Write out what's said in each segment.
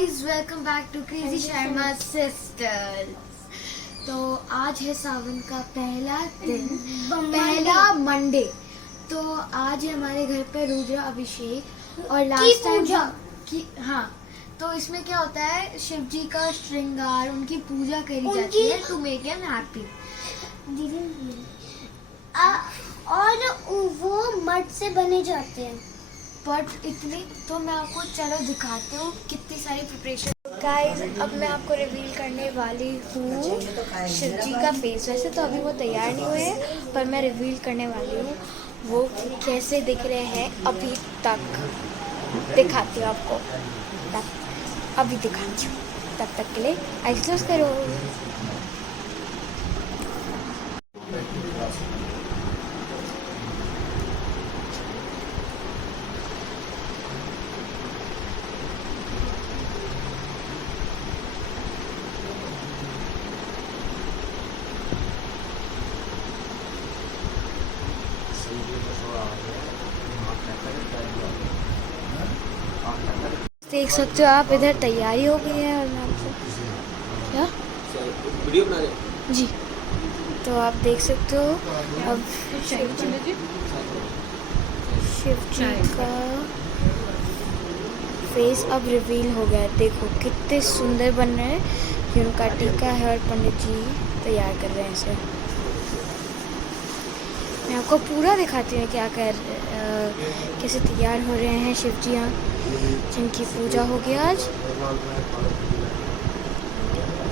Guys, welcome back to crazy Sharma sisters. तो आज है सावन का पहला दिन, पहला मंडे। तो आज है हमारे घर पे रुद्र अभिषेक और लास्ट टाइम की हाँ। तो इसमें क्या होता है, शिव जी का श्रृंगार, उनकी पूजा करी जाती है टू मेक हिम हैप्पी। और वो मड से बने जाते हैं। बट इतनी तो मैं आपको चलो दिखाती हूँ कितनी सारी प्रिपरेशन। गाइस, अब मैं आपको रिवील करने वाली हूँ शिव जी का फेस। वैसे तो अभी वो तैयार नहीं हुए हैं, पर मैं रिवील करने वाली हूँ वो कैसे दिख रहे हैं अभी तक। दिखाती हूँ आपको, अभी दिखाती हूँ। तब तक के लिए आइस क्लोज करो। देख सकते हो आप, इधर तैयारी हो गई है। और मैं आपको क्या वीडियो बना रहे जी, तो आप देख सकते हो अब शिव जी का फेस अब रिवील हो गया है। देखो कितने सुंदर बन रहे हैं। ये उनका टीका है और पंडित जी तैयार कर रहे हैं इसे। मैं आपको पूरा दिखाती हूँ क्या कैसे तैयार हो रहे हैं शिव जी यहाँ, जिनकी पूजा होगी आज।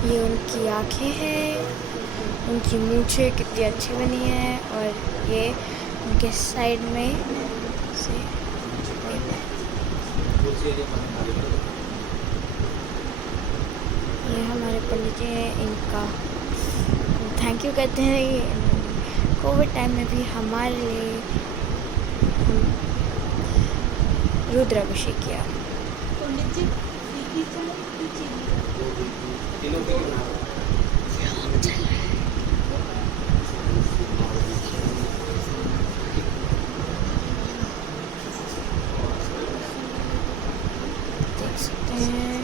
ये उनकी आँखें हैं, उनकी मूंछें कितनी अच्छी बनी है, और ये उनके साइड में से ये हमारे पंडित जी हैं। इनका थैंक यू कहते हैं। कोविड टाइम में भी हमारे लिए रुद्राभिषेक किया। देख सकते हैं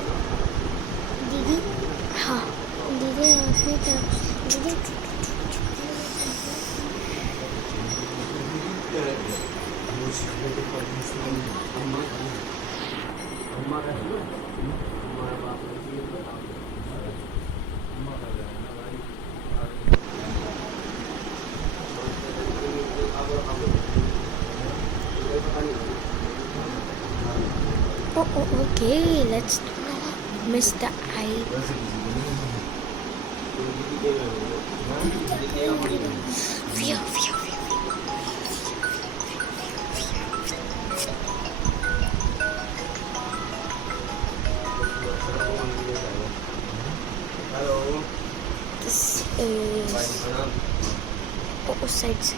दीदी, हाँ। दीदी अपनी तरफ दीदी Okay, let's miss the eye. View. This is उस साइड से।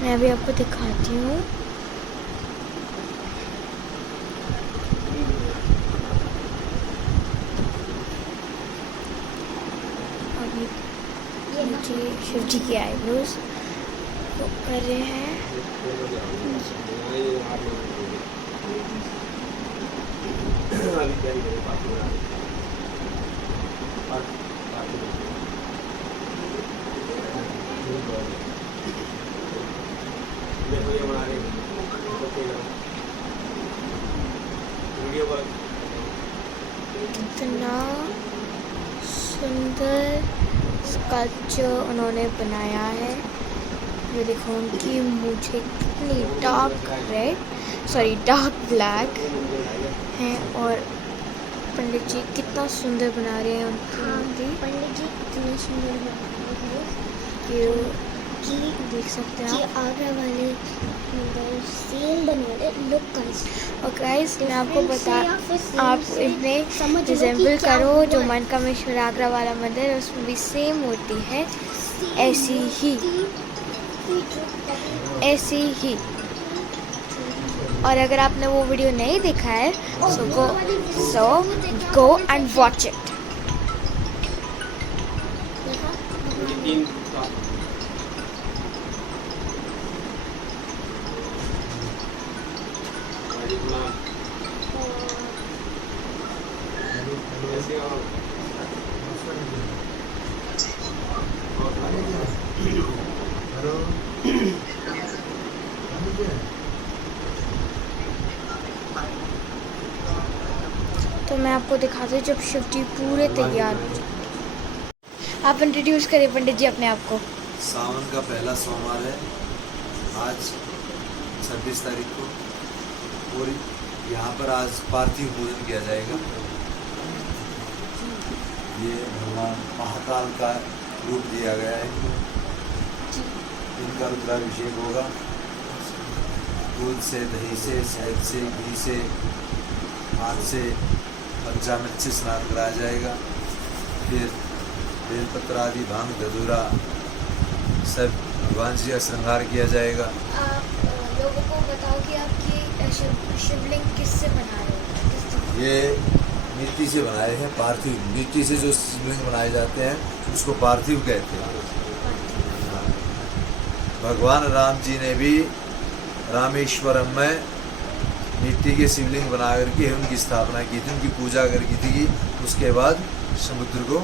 मैं अभी आपको दिखाती हूँ। अभी मुझे शिव जी की आईब्रोज कर रहे हैं। कितना सुंदर स्कल्पचर उन्होंने बनाया है। ये देखो उनकी मुझे कितनी डार्क ब्लैक है, और पंडित जी कितना सुंदर बना रहे हैं उनकी। पंडित जी इतने सुंदर बना रहे हैं कि देख सकते हैं आप। आगरा वाले सेम बना रहे। लुक गाइस, और गाइस मैं आपको आप इन्हें समझ लो कि रिजेंबल क्या करो। हुआ जो है। मनकामेश्वर आगरा वाला मंदिर है उसमें भी सेम मूर्ति है। ऐसी ही, ऐसी ही। और अगर आपने वो वीडियो नहीं देखा है सो गो एंड वॉच इट। तीन तो मैं आपको दिखाती हूँ जब शिव जी पूरे तैयार हो जाए। आप इंट्रोड्यूस करिए पंडित जी अपने आप को। सावन का पहला सोमवार है आज 26 तारीख को, और यहाँ पर आज पार्थिव पूजन किया जाएगा। ये भगवान महाकाल का रूप दिया गया है। इनका रुद्राभिषेक होगा। दूध से, दही से, शहद से, घी से, हाथ से, पंचामृत से स्नान कराया जाएगा। फिर बेलपत्र आदि, भांग, धतूरा सब भगवान जी का श्रृंगार किया जाएगा। आप लोगों को बताओ कि आप ये शिवलिंग किससे बना रहे हो? ये मिट्टी से बनाए हैं, पार्थिव। मिट्टी से जो शिवलिंग बनाए जाते हैं उसको पार्थिव कहते हैं। भगवान राम जी ने भी रामेश्वरम में मिट्टी के शिवलिंग बना करके उनकी स्थापना की थी, उनकी पूजा करके थी। उसके बाद समुद्र को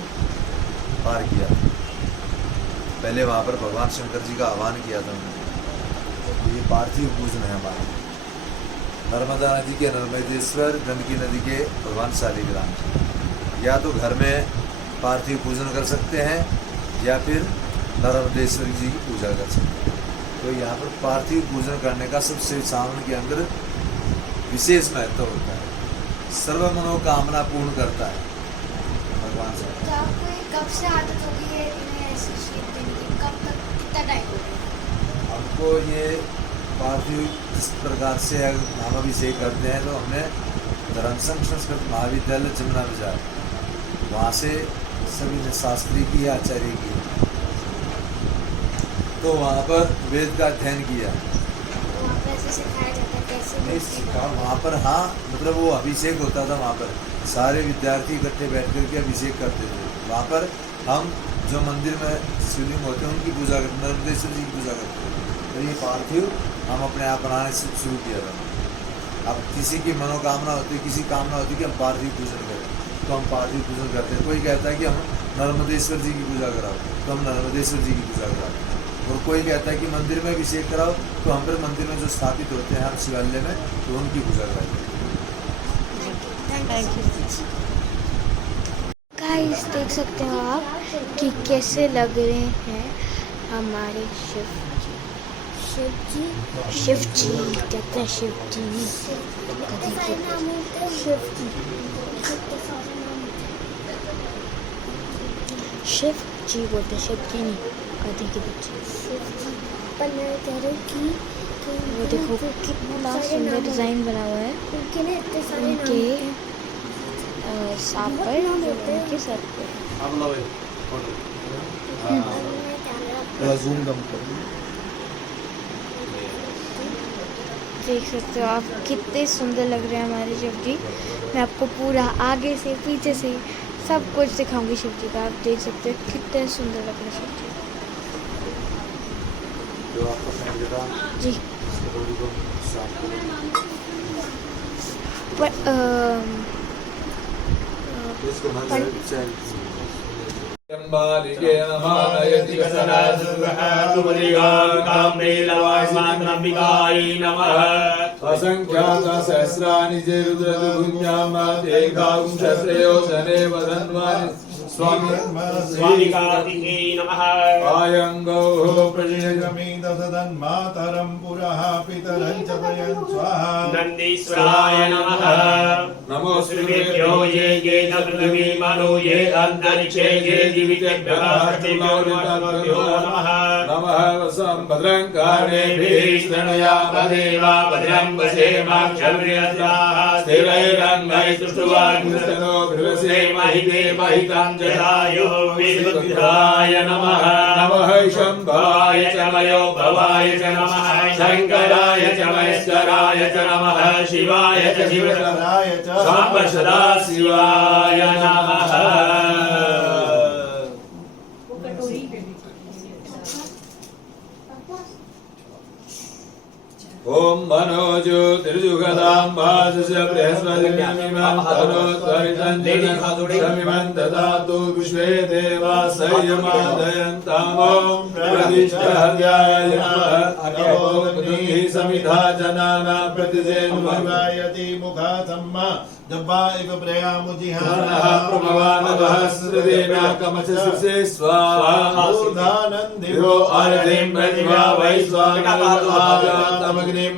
पार किया। पहले वहाँ पर भगवान शंकर जी का आह्वान किया था उन्होंने। ये पार्थिव पूजन है हमारा। नर्मदा नदी के नर्मदेश्वर, गंडकी नदी के भगवान शालिग्राम जी। या तो घर में पार्थिव पूजन कर सकते हैं या फिर नर्मदेश्वर जी की पूजा कर सकते हैं। तो यहाँ पर पार्थिव पूजन करने का सबसे सावन के अंदर विशेष महत्व होता है। सर्व मनोकामना पूर्ण करता है भगवान से। तो आपको ये कब से आदत होगी है इन्हें ऐसे शेप देने की? कब तक, कितना टाइम हो गया? हमको ये पार्थिव इस प्रकार से अगर हम अभिषेक करते हैं तो हमने धर्मसंघ संस्कृत महाविद्यालय जमुना बाजार, वहाँ से सभी ने शास्त्री की, आचार्य की, तो वहाँ पर वेद का अध्ययन किया। वहाँ पे ऐसे सिखाया जाता है कैसे नहीं मूर्ति सीखा बनाना? वहाँ पर, हाँ मतलब वो अभिषेक होता था। वहाँ पर सारे विद्यार्थी इकट्ठे बैठ करके अभिषेक करते थे। वहाँ पर हम जो मंदिर में शिवलिंग होते हैं उनकी पूजा करते, नर्मदेश्वर जी की पूजा करते थे। तो ये पार्थिव हम अपने आप बनाने से शुरू किया था। अब किसी की मनोकामना होती है, किसी कामना होती है कि हम पार्थिव पूजन करें, तो हम पार्थिव पूजन करते हैं। कोई कहता है कि हम नर्मदेश्वर जी की पूजा कराओ, तो हम नर्मदेश्वर जी की पूजा कराते हैं। और कोई कहता है कि मंदिर में अभिषेक कराओ, तो हम फिर मंदिर में जो स्थापित होते हैं हम शिवालय में, तो उनकी पूजा कराते हैं। Thank you. गाइस देख सकते हो आप कि कैसे लग रहे हैं हमारे शिव जी। शिव जी, शिव जी कहते हैं, शिव जी। कितने सारे नाम होते हैं शिव जी, कितने सारे नाम होते हैं। शिव जी बोलते हैं, शिव जी नहीं, कभी के बच्चे। शिव जी पर मैं कह रही हूँ कि वो देखो कितना सुंदर डिजाइन बना हुआ है उनके ना इतने सारे नाम उनके होते हैं। सांप बहुत पर, नाम होते हैं। उनके सर पे। अब लो भाई फोटो। और मैं कैमरा जूम कम कर। देख सकते हो आप कितने सुंदर लग रहे हैं हमारे शिव जी। मैं आपको पूरा आगे से पीछे से सब कुछ दिखाऊंगी शिव जी का। आप देख सकते हो कितने सुंदर लग रहे हैं शिव जी। जो आपका फ्रेंड देता जी रोटी को साफ करो। पर इसको ना बालिके नमः यति कसना सुगः तुमलिगां काम्ने लवास्मात्रंबिकायै नमः असंख्यात सहस्राणि जे रुद्रदुभुञ्जामाते एकांशत्रयो शने वदन्वानि स्वामिकातिथे नमः आयंगो प्रजयगमीदसदन्मातरं पुरः पितरं च प्रयन् स्वाहा नन्दीश्वराय नमः नमो श्रीभ्यो ये ये चतुर्मी मनो ये अंतरिक्षे ये जीवितेभ्यः प्रतिभ्यो नमः नमः वसं भद्रं कर्णेभिः शृणुयामदेवा भद्रं वसेमाक्षभिर्यजत्राः स्थिरैरङ्गैः सुष्ठुवाग्निस्तनो भृवसे महिते महितं जटायो विद्युद्धाय नमः नमः शंभवाय च मयो भवाय च नमः शंकराय च महेश्वराय च नमः शिवाय च शिवशंकराय च सांब सदाशिवाय नमः। ओम मनोजो त्रिजुगदां भासस्य बृहस्पतिमिमं ददातु विश्वे देवा संयमादयन्तामो प्रतिष्ठाध्याय नमः समिधा जनाना प्रतिजेन्मगायति मुखा सम्मा जब्बा इव प्रयामुजिहानः प्रभवानवः श्रुदेना कमचसिसे स्वाहा ऊर्धानन्दिरो आरतिं प्रतिभा वैश्वानरमग्निं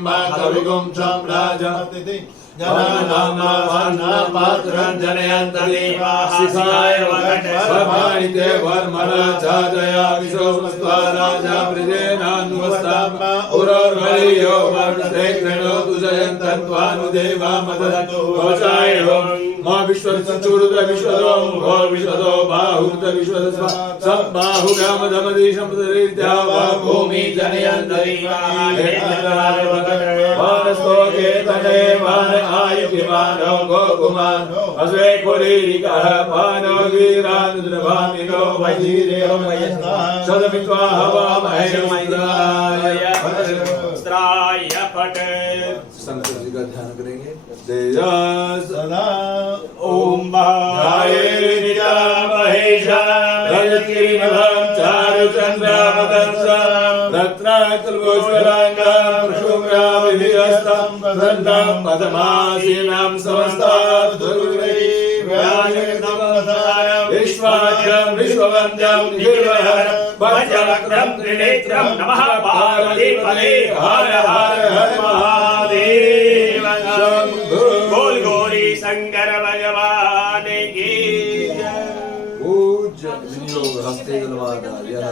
मा कविगुं सम्राजमतिथि जनानां पात्रं जनयन्त देवाः शिखाय वगटे वर्मणा चादया विशोमस्त्वा राजा प्रजेनान्वस्ताम् उरोर्वलियो वर्षते कृणोतु जयन्तन्त्वानुदेवा मदरतो घोषायो मा विश्वचूरुद्र विश्वदो मुखो विश्वदो बाहुत विश्वदस्व सम्बाहुव्यामधमदीशमुदरीत्या वा भूमि जनयन्त देवाः वानस्तोके तने वान आयुकिमानो गोकुमानो अस्वे कुरीरिकः पानो वीरानुद्रभामिनो वजीरेहो वयस्ताः शतमित्वा हवामहे स्त्राय पट। शंकर जी का ध्यान करेंगे। तेजा सदा ओम महाकायेरिता महेशा रजतगिरिमभं चारुचन्द्रामदंसं रत्नाकल्पोज्ज्वलाङ्गं शुभ्राविभिहस्तं प्रसन्नं पद्मासीनं समस्ताद्भुतगुरुवै विश्वाख्यं विश्ववन्द्यं निर्वहरं वज्रवक्त्रं त्रिनेत्रं नमः पार्वतीपते हर हर हर महादेव शंभो बोल गौरी शंकर भगवान की पूज्य विनियोग हस्ते धन्यवाद यह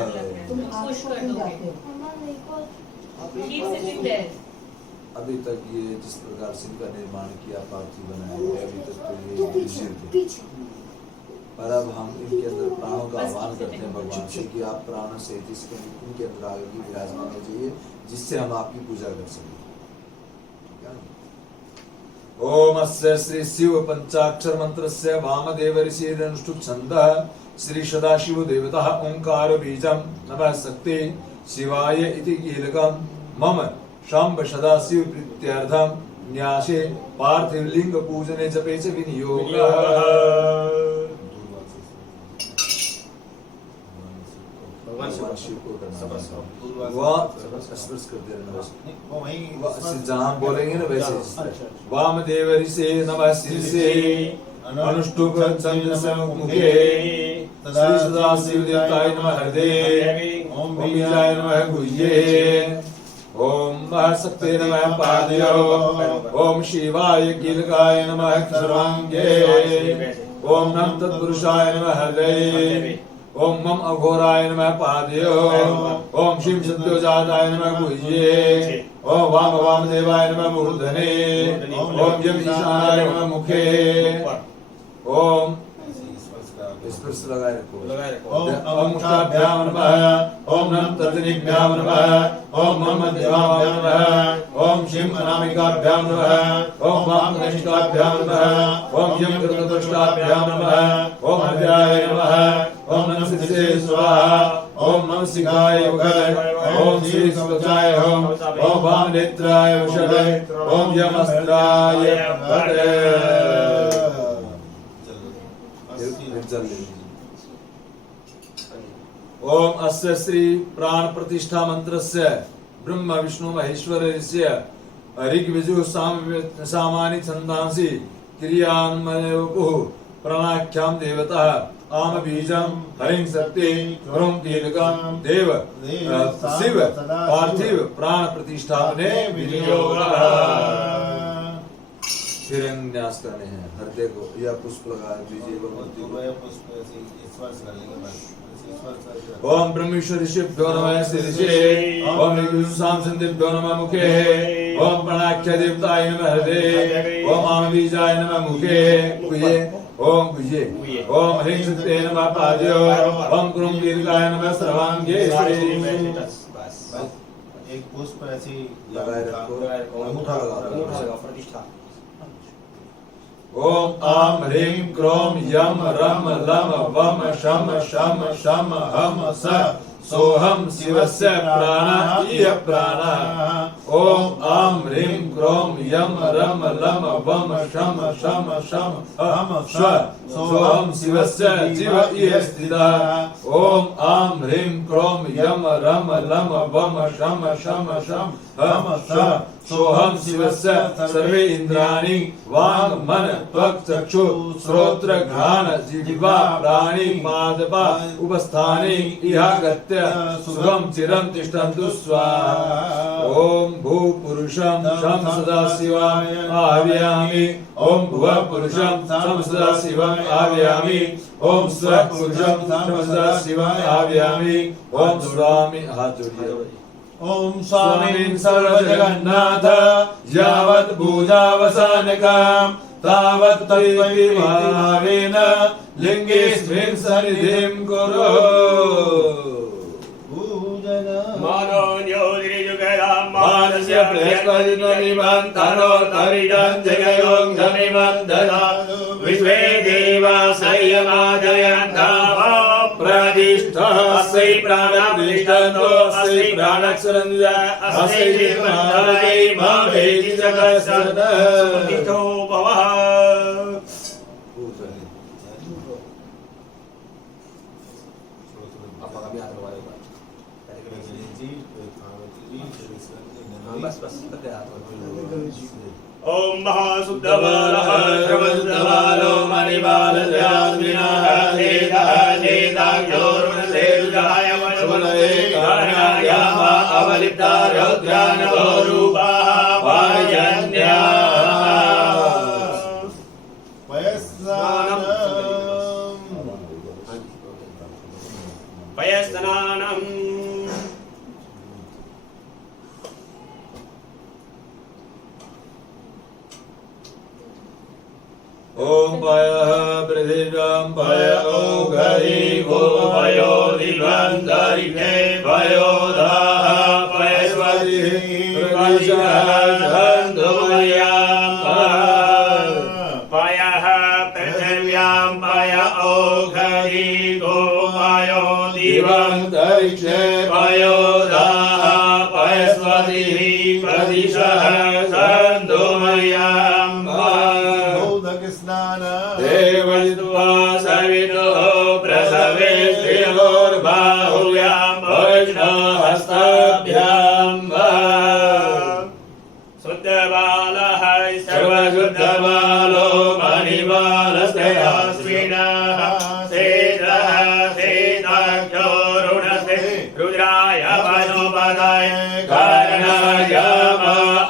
अभी तक ये जिस प्रकार से इनका निर्माण किया पार्थिव बनाया गया अभी तक तो ये स्थिर थे पर अब हम इनके अंदर प्राणों का आह्वान करते हैं भगवान से कि आप प्राण से जिसके इनके अंदर आगे की विराजमान हो जाइए जिससे हम आपकी पूजा कर सकें। ओम अस्य श्री शिव पंचाक्षर मंत्रस्य वामदेव ऋषि अनुष्ठुप छन्दः श्री सदाशिव देवतः ओंकार बीजं नमः शक्ति शिवाय इति कीलकं मम शंभ सदाशिव प्रीत्यर्थं न्यासे पार्थिव लिंग पूजने जपे च विनियोगः। शिव को स्पर्श कर देना जहाँ बोलेंगे ना वैसे वामदेव ऋषि नमः शीर्षे अनुष्टुप मुखे श्री सदाशिव देवताय नमः हृदये ओम बीजाय नमः गुह्ये ओम महशक्ते नमः पादयो ओम शिवाय कीलकाय नमः सर्वांगे ओम नम तत्पुरुषाय नमः हृदये ओम मम अघोराय नमः पादयो ओम शिव सत्योजाताय नमः गुह्ये ओम वाम वामदेवाय नमः मूर्धने ओम यम ईशानाय नमः मुखे ओम स्पर्श लगाए रखो ओम मुष्टाभ्याम नमः ओम नम तर्जनीभ्याम नमः ओम मम मध्यमाभ्याम नमः ओम शिव अनामिकाभ्याम नमः ओम वाम कनिष्ठाभ्याम नमः ओम यम कृतदुष्टाभ्याम नमः ओम हृदयाय नमः ओम नम सिद्धे स्वाहा ओम नम शिखाय वगल ओम श्री सुचाय ओम वाम नेत्राय वषडे ओम यमस्त्राय वडे। ओम अस्य श्री प्राण प्रतिष्ठा मंत्रस्य ब्रह्म विष्णु महेश्वरस्य ऋग्यजु सामानि छन्दांसि क्रियान्मयोपुः प्राणाख्यां देवतः आम बीजं हरिं सत्ये वरुं कीलकं देव शिव पार्थिव प्राण प्रतिष्ठापने विनियोगः। फिर न्यास करने हैं हृदय को या पुष्प लगा दीजिए ओम ब्रह्मेश्वरेभ्यो नमः शीर्षे ओम ऋग्यजुसांसन्देभ्यो नमः मुखे ओम प्राणाख्य देवताय नमः हृदये ओम आमबीजाय नमः मुखे ओम भुजे ओम ह्रीं श्रुते नमः पादयो ओम क्रूं दीर्घाय नमः सर्वांगे एक पुष्प ऐसी लगाए रखो। अंगूठा लगा प्रतिष्ठा। ओम आम ह्रीं क्रोम यम रम लम वम शम शम शम हम स सोहम शिवस्य प्राणः इह प्राणः। ओम आम ह्रीं क्रोम यम रम लम वम शम शम शम हम स सोहम शिवस्य जीव इह स्थितः। ओम आम ह्रीं क्रोम यम रम लम वम शम शम शम हम स सोहम शिवस्य सर्वे इंद्राणि वांग मन त्वक् चक्षु श्रोत्र घ्राण जिह्वा प्राणी पादपा उपस्थाने इहागत्य सुखं चिरं तिष्ठन्तु स्वाहा। ओम भू पुरुषं शं सदाशिवम् आवाहयामि। ओम भुव पुरुषं शं सदाशिवम् आवाहयामि। ओम स्व पुरुषं शं सदाशिवम् आवाहयामि। ओम स्वामी हाथ जोड़िए। ओम स्वामीं सर्वजगन्नाथ यावत् पूजावसानकां तावत् तद्विभावेन लिङ्गेऽस्मिन् सन्निधिं कुरु। मानस्य बृहस्पतिर्निबन्धनोत्तरिजं जगयोऽङ्गमिमन्दना विश्वे देवा संयमादयन्ता प्रतिष्ठास्यै प्राणप्रतिष्ठन्तो अस्यै प्राणक्षरञ्ज अस्यै जीवनायै मामेति जगत्सद प्रतिष्ठो भवः। ओम महाशुद्धबालः सर्वशुद्धबालो मणिबालजयास्मिनः सेदः सेदाख्योरुणसेरुजाय वनवनये कारणायाः अवलिप्ता रौद्रानवरूपाः पार्जन्याः। पयस्नानम्। ओम पयः पृथिव्यां पय ओघरी भो पयो दिवन्तरिक्षे पयोधाः पयस्वतिः प्रकाशः छन्दोमयां पयः पृथिव्यां पय ओघरी भो पयो दिवन्तरिक्षे पयोधाः पयस्वतिः प्रदिशः छन्दोमयां देवजित्वा सवितुः प्रसवे श्रियोर्बाहुव्यां वैष्णवहस्ताभ्यां शुद्धबालः सर्वशुद्धबालो मणिबालस्तेऽस्मिनः सेदः सेदाख्योरुणसे रुद्राय वनोपदाय कारणाय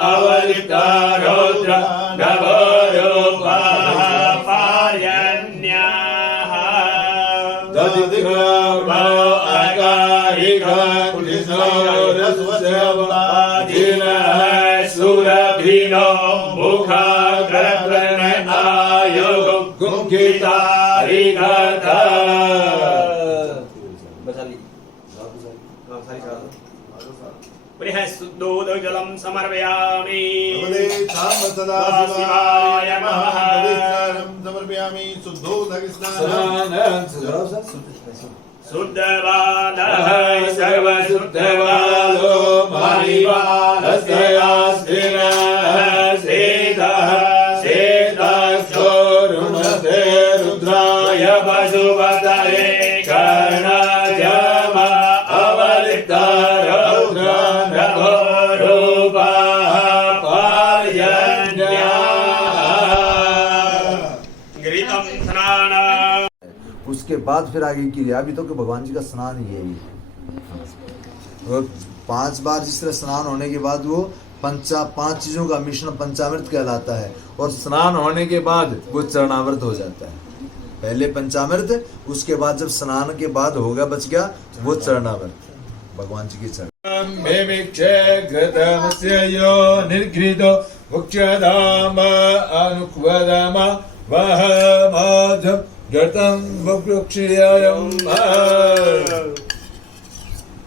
अवलिप्ता रौद्र नवरूपाः पार्जन्याः। दधिग्रहो अकारिककुलिसौरस्वस्यवादिनः सुरभिनो मुखाग्रग्रहणायो गुङ्गितारिगता। बृहस्सुद्धोदकजलं समर्पयामि। शिवाय नमः। समर्पयामि शुद्धोदकस्नानं। शुद्धबालः सर्वशुद्धबालो मणिबालस्तेऽस्मिनः सेदः सेदाख्योरुणसे रुद्राय पशुपतये कर्णाय अवलिप्ता रौद्रानवरूपाः पार्जन्याः। घृतं स्नानम्। उसके बाद फिर आगे क्रिया भी तो कि भगवान जी का स्नान यही है। और 5 बार जिस तरह स्नान होने के बाद वो 5 चीजों का मिश्रण पंचामृत कहलाता है। और स्नान होने के बाद वो चरणामृत हो जाता है। पहले पंचामृत, उसके बाद जब स्नान के बाद होगा बच गया वो चरणामृत भगवान जी के चरण। निर्घृतो मुख्यधाम अनुक्वधाम वहमाधं घृतं वक्षयायं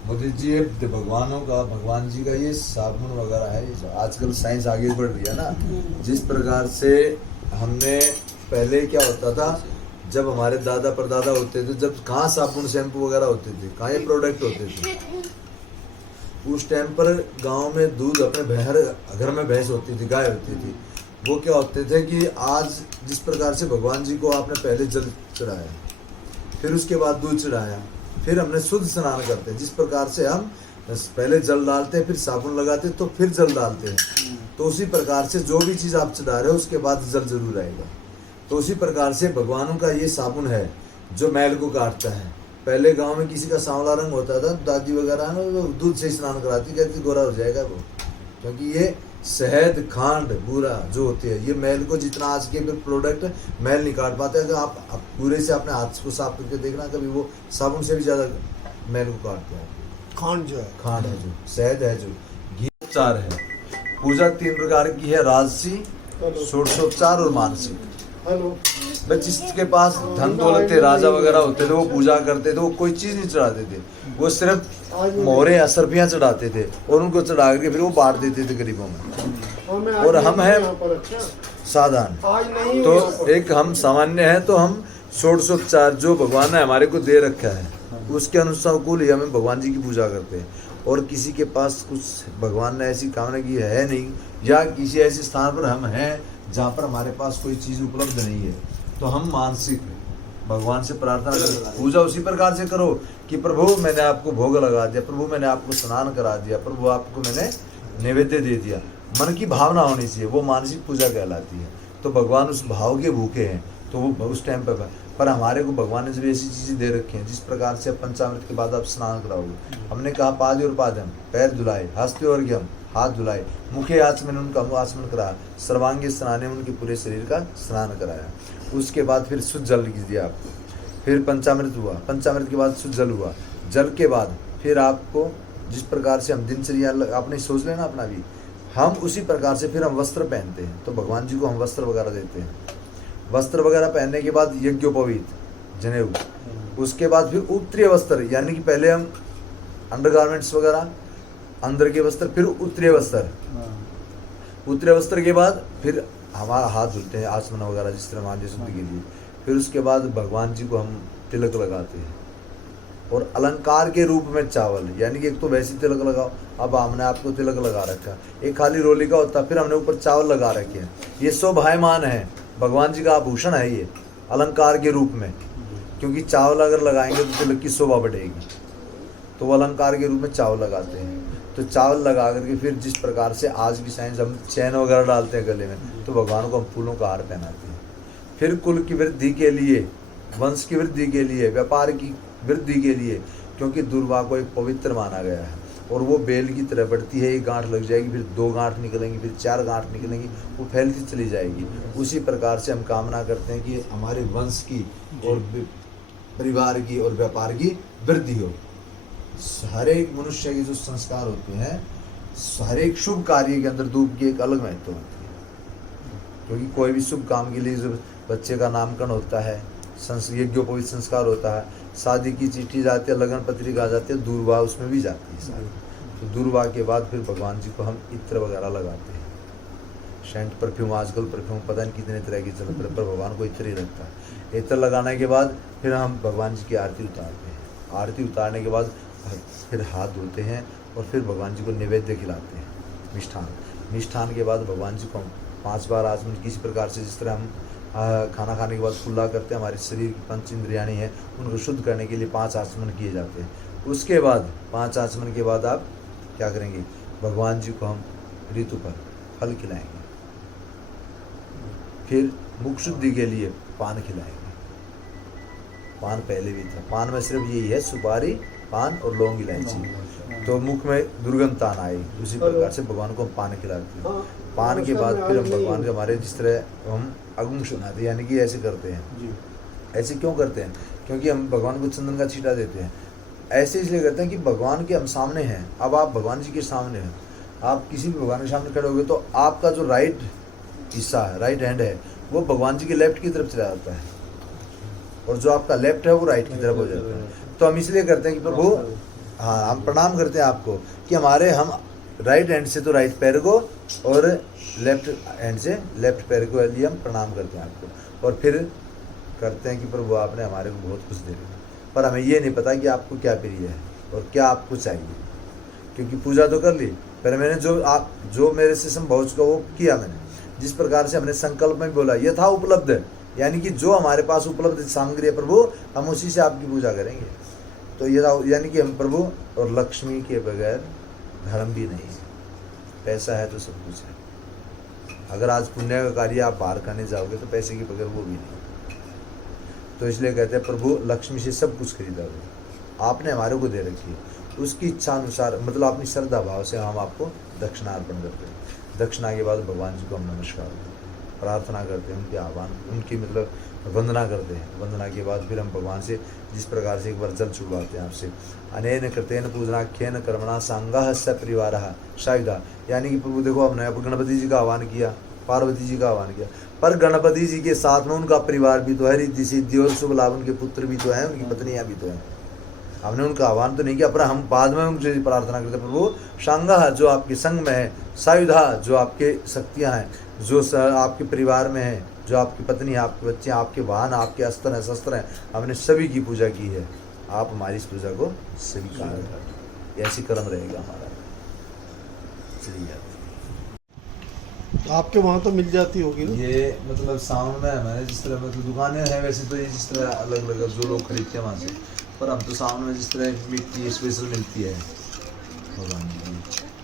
मोदी जी ये भगवानों का, भगवान जी का ये साबुन वगैरह है, ये आजकल साइंस आगे बढ़ रही है ना। जिस प्रकार से हमने पहले क्या होता था, जब हमारे दादा परदादा होते थे, जब कहाँ साबुन शैम्पू वगैरह होते थे, कहाँ ये प्रोडक्ट होते थे, उस टाइम पर गांव में दूध अपने हर घर में भैंस होती थी, गाय होती थी। वो क्या होते थे कि आज जिस प्रकार से भगवान जी को आपने पहले जल चढ़ाया, फिर उसके बाद दूध चढ़ाया, फिर हमने शुद्ध स्नान करते हैं। जिस प्रकार से हम पहले जल डालते हैं, फिर साबुन लगाते हैं, तो फिर जल डालते हैं, तो उसी प्रकार से जो भी चीज़ आप चढ़ा रहे हो उसके बाद जल जरूर आएगा। तो उसी प्रकार से भगवानों का ये साबुन है जो मैल को काटता है। पहले गांव में किसी का सांवला रंग होता था, दादी वगैरह ना वो दूध से स्नान कराती, कहती गोरा हो जाएगा वो, क्योंकि ये शहद खांड बूरा जो होती है, ये मैल को जितना आज के प्रोडक्ट मैल नहीं काट पाते। अगर आप पूरे से अपने हाथ को साफ करके देखना, कभी वो साबुन से भी ज़्यादा मैल को काटते हैं। खांड जो है, खांड है जो, शहद है जो, घी उपचार है। पूजा 3 प्रकार की है, राजसी, षोडशोपचार और मानसिक। भाई जिसके पास धन दौलत थे, राजा वगैरह होते थे, वो पूजा करते थे, वो कोई चीज़ नहीं चढ़ाते थे, वो सिर्फ मोहरे या सरपियाँ चढ़ाते थे और उनको चढ़ा करके फिर वो बांट देते थे गरीबों में। और हम हैं साधारण, तो एक हम सामान्य हैं, तो हम षोडशोपचार जो भगवान ने हमारे को दे रखा है उसके अनुसार ही हम भगवान जी की पूजा करते हैं। और किसी के पास कुछ भगवान ने ऐसी कामना की है नहीं, या किसी ऐसे स्थान पर हम हैं जहाँ पर हमारे पास कोई चीज़ उपलब्ध नहीं है, तो हम मानसिक भगवान से प्रार्थना करें। पूजा उसी प्रकार से करो कि प्रभु मैंने आपको भोग लगा दिया, प्रभु मैंने आपको स्नान करा दिया, प्रभु आपको मैंने नैवेद्य दे दिया। मन की भावना होनी चाहिए, वो मानसिक पूजा कहलाती है। तो भगवान उस भाव के भूखे हैं, तो वो उस टाइम पर हमारे को भगवान ने जब ऐसी चीज़ें दे रखी हैं, जिस प्रकार से पंचामृत के बाद आप स्नान कराओगे, हमने कहा पाद और पादम, पैर धुलाए, हस्ते और ज्ञम, हाथ धुलाए, मुखे आचमन, उनका आचमन कराया, सर्वांगी स्नाने, उनके पूरे शरीर का स्नान कराया। उसके बाद फिर शुद्ध जल दिया आपको, फिर पंचामृत हुआ, पंचामृत के बाद शुद्ध जल हुआ, जल के बाद फिर आपको जिस प्रकार से हम दिनचर्या आपने सोच लेना अपना भी, हम उसी प्रकार से फिर हम वस्त्र पहनते हैं। तो भगवान जी को हम वस्त्र वगैरह देते हैं। वस्त्र वगैरह पहनने के बाद यज्ञोपवीत जनेऊ, उसके बाद फिर उत्तरीय वस्त्र, यानी कि पहले हम अंडरगारमेंट्स वगैरह अंदर के वस्त्र, फिर उत्तरीय वस्त्र, उत्तरीय वस्त्र के बाद फिर हमारा हाथ धुलते हैं आचमन वगैरह जिस तरह मान शुद्धि के लिए। फिर उसके बाद भगवान जी को हम तिलक लगाते हैं, और अलंकार के रूप में चावल, यानी कि एक तो वैसे तिलक लगाओ, अब हमने आपको तिलक लगा रखा, एक खाली रोली का होता, फिर हमने ऊपर चावल लगा रखे हैं। ये शोभायमान है, भगवान जी का आभूषण है ये अलंकार के रूप में, क्योंकि चावल अगर लगाएंगे तो तिलक की शोभा बढ़ेगी, तो वो अलंकार के रूप में चावल लगाते हैं। तो चावल लगा करके फिर जिस प्रकार से आज की साइंस हम चैन वगैरह डालते हैं गले में, तो भगवान को हम फूलों का हार पहनाते हैं। फिर कुल की वृद्धि के लिए, वंश की वृद्धि के लिए, व्यापार की वृद्धि के लिए, क्योंकि दुर्वा को एक पवित्र माना गया है, और वो बेल की तरह बढ़ती है। एक गांठ लग जाएगी, फिर 2 गांठ निकलेंगी, फिर 4 गांठ निकलेंगी, वो फैलती चली जाएगी। उसी प्रकार से हम कामना करते हैं कि हमारे वंश की और परिवार की और व्यापार की वृद्धि हो। हर एक मनुष्य के जो संस्कार होते हैं, हर एक शुभ कार्य के अंदर धूप की एक अलग महत्व होती है, क्योंकि कोई भी शुभ काम के लिए जब बच्चे का नामकरण होता है, यज्ञोपवीत संस्कार होता है, शादी की चिट्ठी जाती है, लगन पत्रिका आ जाती है, दूरवा उसमें भी जाती है सारी। तो दूरवा के बाद फिर भगवान जी को हम इत्र वगैरह लगाते हैं, सेंट परफ्यूम, आजकल परफ्यूम पता नहीं कितने तरह की चलते हैं, पर भगवान को इत्र ही लगता है। इत्र लगाने के बाद फिर हम भगवान जी की आरती उतारते हैं। आरती उतारने के बाद फिर हाथ धोते हैं, और फिर भगवान जी को नैवेद्य खिलाते हैं, मिष्ठान। मिष्ठान के बाद भगवान जी को हम 5 बार आचमन, किसी प्रकार से जिस तरह हम खाना खाने के बाद कुल्ला करते हैं, हमारे शरीर की 5 इंद्रियाणी हैं, उनको शुद्ध करने के लिए 5 आचमन किए जाते हैं। उसके बाद 5 आचमन के बाद आप क्या करेंगे, भगवान जी को हम ऋतु पर फल खिलाएंगे, फिर मुख शुद्धि के लिए पान खिलाएंगे। पान पहले भी था, पान में सिर्फ यही है, सुपारी, पान और लौंग इलायची, तो मुख में दुर्गंध तान आई। उसी प्रकार से भगवान को हम पान खिलाते हैं। पान के बाद फिर हम भगवान के, हमारे जिस तरह हम अगुम सुनाते हैं, यानी कि ऐसे करते हैं। ऐसे क्यों करते हैं, क्योंकि हम भगवान को चंदन का छींटा देते हैं। ऐसे इसलिए करते हैं कि भगवान के हम सामने हैं। अब आप भगवान जी के सामने हैं, आप किसी भी भगवान के सामने खड़े होगे तो आपका जो राइट हिस्सा है, राइट हैंड है, वो भगवान जी के लेफ्ट की तरफ चला जाता है, और जो आपका लेफ्ट है वो राइट की तरफ हो जाता है। तो हम इसलिए करते हैं कि प्रभु, हाँ, हम प्रणाम करते हैं आपको कि हम राइट हैंड से तो राइट पैर को और लेफ्ट हैंड से लेफ्ट पैर को लिए हम प्रणाम करते हैं आपको, और फिर करते हैं कि प्रभु आपने हमारे को बहुत कुछ दे दिया, पर हमें ये नहीं पता कि आपको क्या प्रिय है और क्या आपको चाहिए, क्योंकि पूजा तो कर ली, पर मैंने जो मेरे से संभव चुका वो किया मैंने। जिस प्रकार से हमने संकल्प में बोला यथा उपलब्ध है, यानी कि जो हमारे पास उपलब्ध सामग्री है प्रभु, हम उसी से आपकी पूजा करेंगे। तो ये यानी कि हम प्रभु और लक्ष्मी के बगैर धर्म भी नहीं है। पैसा है तो सब कुछ है। अगर आज पुण्य का कार्य आप बाहर करने जाओगे तो पैसे के बगैर वो भी नहीं। तो इसलिए कहते हैं प्रभु लक्ष्मी से सब कुछ खरीदा हो, आपने हमारे को दे रखी है, उसकी इच्छा अनुसार, मतलब अपनी श्रद्धा भाव से हम आपको दक्षिणा अर्पण करते हैं। दक्षिणा के बाद भगवान जी को हम नमस्कार करते हैं, प्रार्थना करते हैं, उनके आह्वान, उनकी मतलब वंदना करते हैं। वंदना के बाद फिर हम भगवान से जिस प्रकार से एक बार जल चुड़वाते हैं आपसे, अनेन कृतेन पूजनाख्येन कर्मणा सांगः सपरिवारः सायुधा, यानी कि प्रभु देखो हमने अब गणपति जी का आह्वान किया, पार्वती जी का आह्वान किया, पर गणपति जी के साथ में उनका परिवार भी तो है, रिद्धि सिद्धि और शुभ लाभ, उनके पुत्र भी तो हैं, उनकी पत्नियां भी तो हैं। हमने उनका आह्वान तो नहीं किया, पर हम बाद में उनसे प्रार्थना करते प्रभु सांगः जो आपके संग में है, सायुधा जो आपके शक्तियां हैं, जो आपके परिवार में है, जो आपकी पत्नी, आपके बच्चे, आपके वाहन, आपके अस्त्र हैं, शस्त्र हैं, हमने सभी की पूजा की है। आप हमारी इस पूजा को स्वीकार करें, ऐसी कर्म रहेगा हमारा। चलिए आपके वहाँ तो मिल जाती होगी ना? ये मतलब सावन में हमारे जिस तरह मतलब दुकानें हैं वैसे तो ये जिस तरह अलग अलग जो लोग खरीदते हैं वहाँ से, पर हम तो सावन में जिस तरह मिट्टी स्पेशल मिलती है भगवान की,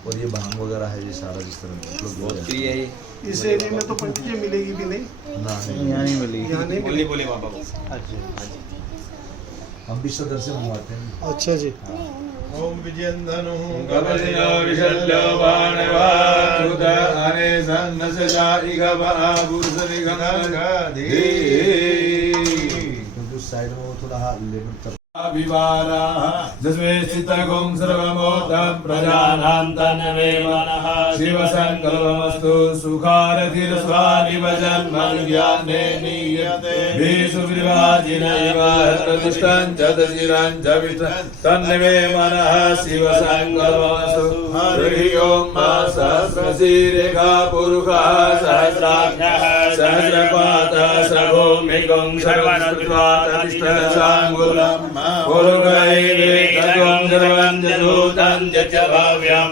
और ये भांग वगैरह है, ये सारा जिस तरह बहुत प्रिय है। इस एरिया में तो पंचीज मिलेगी भी नहीं ना, यहाँ नहीं मिलेगी, यहाँ नहीं बोली बोली बाबा को। हम भी सदर से मंगवाते हैं। अच्छा जी। ओम विजयंधनु गवसिनो विशल्यो बाणवारुद अने सन्नसजा इगवा बुर्सनिगंगाधि, क्योंकि उस साइड में वो थोड़ा लेवल कर अभिवारा जस्मे स्थितगुं सर्वमोदं प्रजानां तन्मे मनः शिवसंकल्पमस्तु सुखारथिरस्वानिव जन्मज्ञाने नीयते भीषुविभाजिनैव प्रतिष्ठं च दशिरं च विष्ठं तन्मे मनः शिवसंकल्पमस्तु हरि ओम सहस्रशीरेखा पुरुषः सहस्राक्षः सहस्रपादः सभूमिगुं सर्वनत्वातिष्ठसाङ्गुलम् पुरुषैवेकं सर्वं जरूतं च भव्यं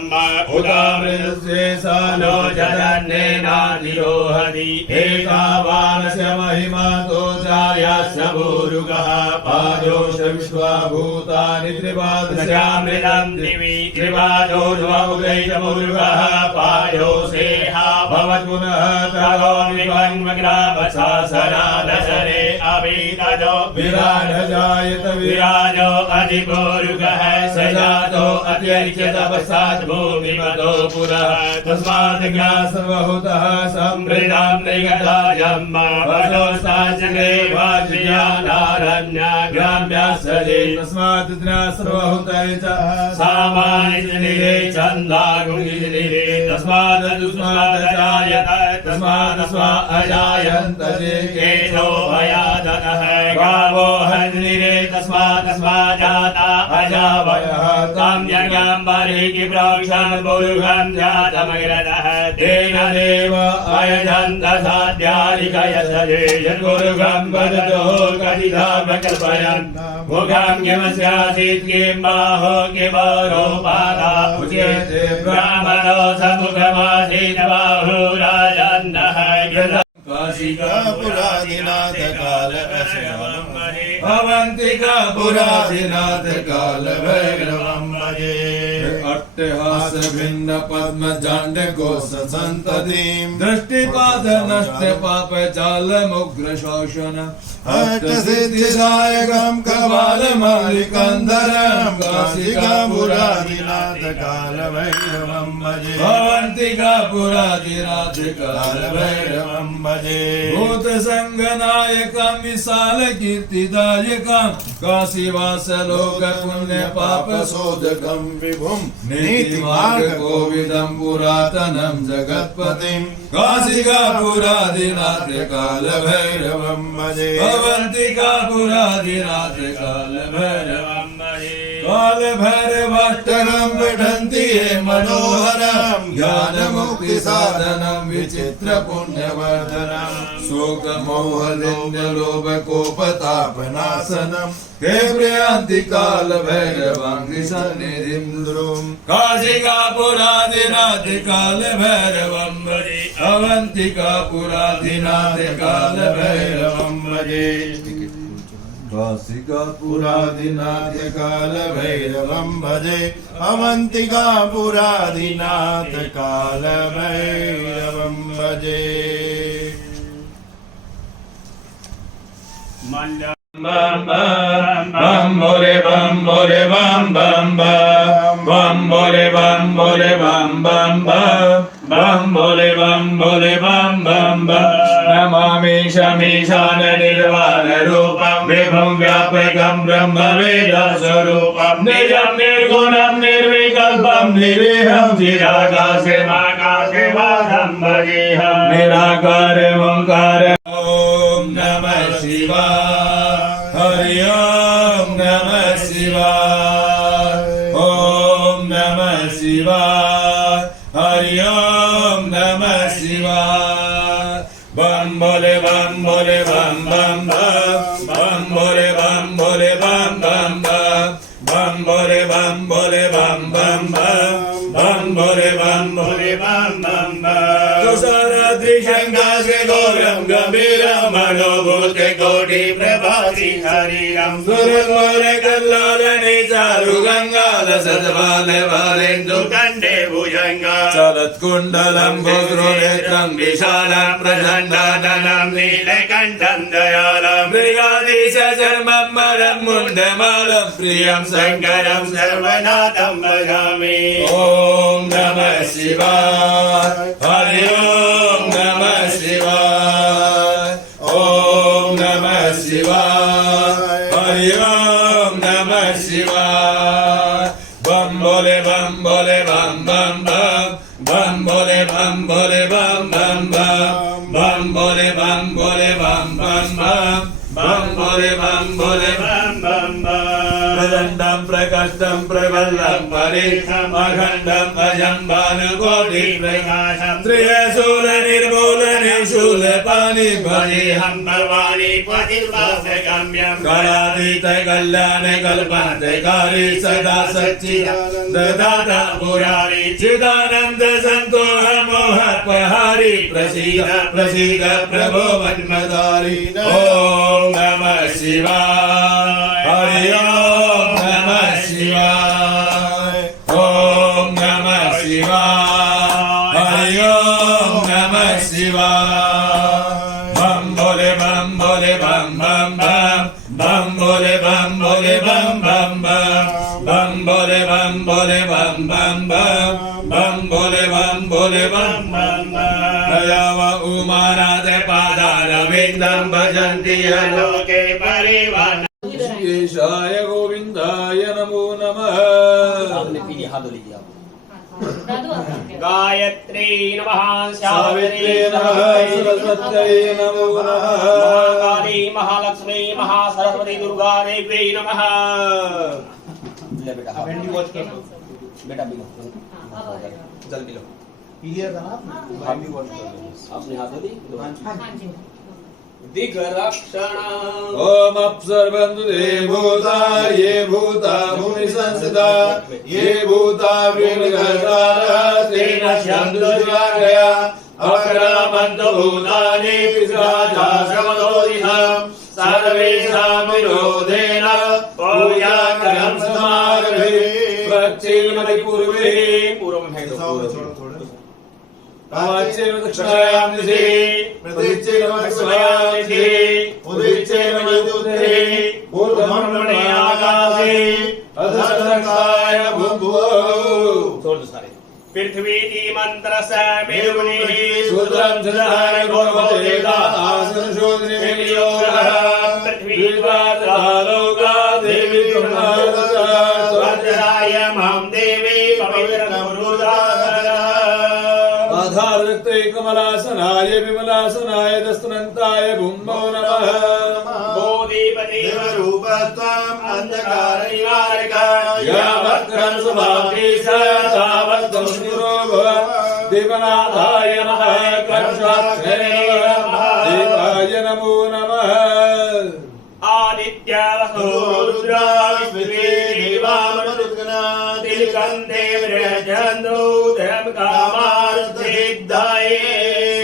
उदामृतशेषानो जगन्नेनाधिरोहति एकावानस्य महिमा तो जायस्य भूरुगः पादोष विश्वभूतानि त्रिपादस्यामृतं दिवि त्रिपादो द्वौदैतमुरुगः पायोसेहा भवत् पुनः त्रयोमिवन्मग्रामशासनादशरे अभितजो विराजजायत विराजो अधिपूरुगः सजातो अत्यर्च्य तपस्सात् भूमिमतो पुरः तस्मात् ज्ञासर्वहुतः समृद्धं निगतायं वजोस्ताचके वाज्यानारण्य ग्राम्यसजे तस्मात् ज्ञासर्वहुतः च सामानिजनिरे चन्दागुणिजनिरे तस्मात् दुष्मात् जायत तस्मात् स्वा अजायन्त जे केनो भयादतः गावो हन्निरे तस्मात् जाता अजावयः तं यज्ञं बर्हिः प्रोक्षन् पुरुषं जातमगिरतः तेन देव अयजन्त साध्यादिकयसजे यद्गुरुगं वदतो कथिता प्रकल्पयन् मुखं किमस्यासीत् किं बाहो किमरोपादा उच्यते ब्राह्मणो समुखमासीत् बाहुराजन्नः काशिका पुरादिनाथ काल अवंतिका पुरादिनाथ काल भैरवं भजे अट्टहास भिन्न पद्म जांड कोश संततिं दृष्टिपाद नष्ट पाप जाल मुग्र शोषण अष्ट सिद्धिदायकं कपाल मालिकंदरं काशिका पुरादिनाथ काल भैरवं भजे अवंतिका पुरादिनाथ काल भैरवं भजे भूत संगनायकं विशाल कीर्तिदायकं काशीवास लोक पुण्य पाप शोधकं विभुं नीतिमार्ग कोविदं पुरातनं जगत्पतिं काशिकापुरादिनाथ कालभैरवं भजे अवन्तिकापुरादिनाथ कालभैरवं भजे कालभैरवाष्टकं पठन्ति ये मनोहरं ज्ञानमुक्तिसाधनं विचित्रपुण्यवर्धनं शोकमोहलिङ्गलोभकोपतापनाशनं हे प्रयान्ति कालभैरवं निसन्निधिं द्रुं काशिकापुरादिनाथ कालभैरवं भजे अवन्तिकापुरादिनाथ कालभैरवं भजे काशिकापुरादिनाथ कालभैरवं भजे अवन्तिकापुरादिनाथ कालभैरवं भजे bam bole bam bole bam bam bam bole bam bole bam bam bam bole bam bole bam bam namami shamishana nirvana rupam vibham vyapakam brahma veda swarupam nijam nirgunam nirvikalpam nirviham chirakasevakasevadam bhajeham nirakaram omkaram om namah shivaya Hari Om Namah Shivaya Om Namah Shivaya Hari Om Namah Shivaya Bam bole bam bole bam bam bam Bam bole bam bole bam bam bam Bam bole bam bole bam bam bam Bam bole bam bole bam bam bam Tusara Trishanga se Goram Gambhiram Manobhute Koti Prabhati Hariram Suragore Kallalani Charu Gangala Sadvale Valendu Kande Bhujanga Salat Kundalam Bhudronetram Vishalam Prajandhanam Nilakantam Dayalam Brigadi Sajarmam Maram Mundamalam Priyam Sankaram Sarvanatam Bhajami Om Namah Shivaya Hari Om Namah Shivaya Om Namah Shivaya Hari Om Namah Shivaya Bam bole bam bole bam bam bam Bam bole bam bole bam bam bam Bam bole bam bole bam bam bam Bam bole bam bole bam bam bam Prajandam prakashtam pravallam parisham Akhandam ajam bhanukoti prakasham Triyasula nirmula nishula pani bhajeham Bhavani patirvasagamyam Kaladita kalyane kalpante kari sada satchidananda dada murari Chidananda santoha moha pahari Prasida prasida prabho madmadari Om Namah Shivaya Hari Om Namah Shivaya Om Namah Shivaya Hari Om Namah Shivaya Bam bole bam bole bam bam bam Bam bole bam bole bam bam bam Bam bole bam bole bam bam bam Bam bole bam bole bam bam Dayava umarate padara vindam bhajanti aloke parivana Yeshaya Govindaya Namo Namah Gayatri नमः Savitri Namah Saraswati Namo Namah Mahakali Mahalakshmi Mahasaraswati Durga Devi नमः बेटा below जल below clear था ना आपने हाथ दी दिग्रक्षण Om Apsarvantu Devota Ye Bhuta Bhumi Sansita Ye Bhuta Vrinigardara Tena Shantu Shivagaya Akramantu Bhutani Pisraja Samadodiham Sarvesham Virodhena Pujakaram Samarabhe Prachilmati Purve पूर्व है छोड़ो थोड़ा Pachilmati Dkshinayam Nidhi Pradikshilmati Dkshinayam Nidhi Udikshilmati Udhi Urdhvamane Akase Adhasanakaya Bhubhuvo छोड़ दो सारे पृथ्वी की मंत्र से मेरुनी Sudram Jadhara Gorvate Asan Shodri Milyoga पृथ्वी Vidvata Loka Devi Kumnarata वज्राय मां देवी कमलासनाय विमलासनाय दस्तनन्ताय भूमौ नमः बोधिपति देवरूपत्वम् अंधकारनिवारकाय यावत्कं समाप्ति तावत्कं स्थिरो भव देवनाथाय नमः कर्षाक्षरे नमः देवाय नमो नमः आदित्य रुद्रा तिलकन्ते विरजन्तु धर्म कामार्थिदाये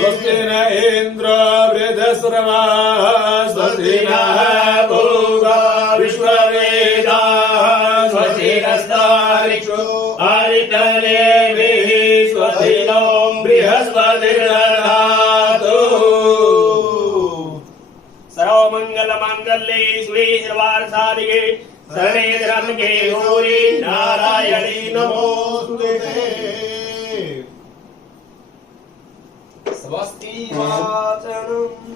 स्वस्ति न इन्द्रो वृद्धश्रवाः स्वस्ति नः पूर्वा विश्ववेदाः स्वस्ति नस्तारिक्षो हरितलेभिः स्वस्ति नो बृहस्पतिर्दधातु सर्वमङ्गलमाङ्गल्ये शिवे सर्वार्थसाधिके शरणे त्र्यम्बके गौरी नारायणी नमोस्तुते स्वस्ति वाचनम्।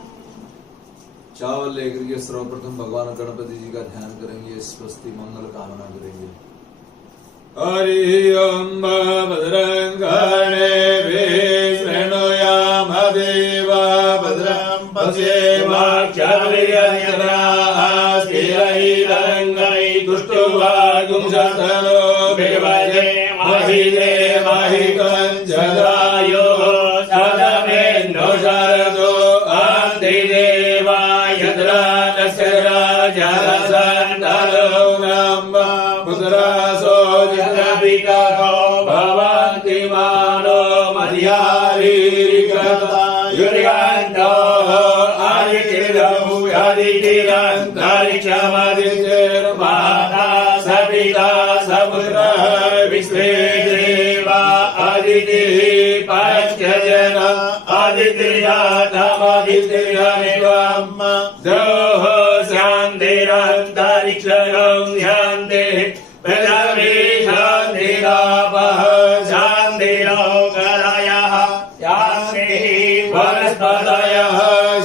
चावल लेकर के सर्वप्रथम भगवान गणपति जी का ध्यान करेंगे, स्वस्ति मंगल कामना करेंगे। हरि ओम भद्रं कर्णेभिः शृणुयाम देवा भद्रं पश्येमाक्षभिर्यजत्राः स्थिरैरङ्गैः दुष्टुवागुंसतनो विभजे महि कञ्जदायो सदमेन्दो शरदो अन्ति देवा यद्रा तस्य राजरसन्दरो नम पुत्रासो जगपितको भवन्ति मानो मर्यारीरिकता युर्यन्तो आदितिरन्तरिक्षमदितिर्माता सपिता सपुत्रः विश्वे देवा आदितिः पञ्चजन आदितिर्यातमदितिर्यनिवम् दोः शान्तिरन्तरिक्षं ध्यान्ते पृथिवी शान्तिरापः शान्तिरोगरायः शान्तिः वनस्पतयः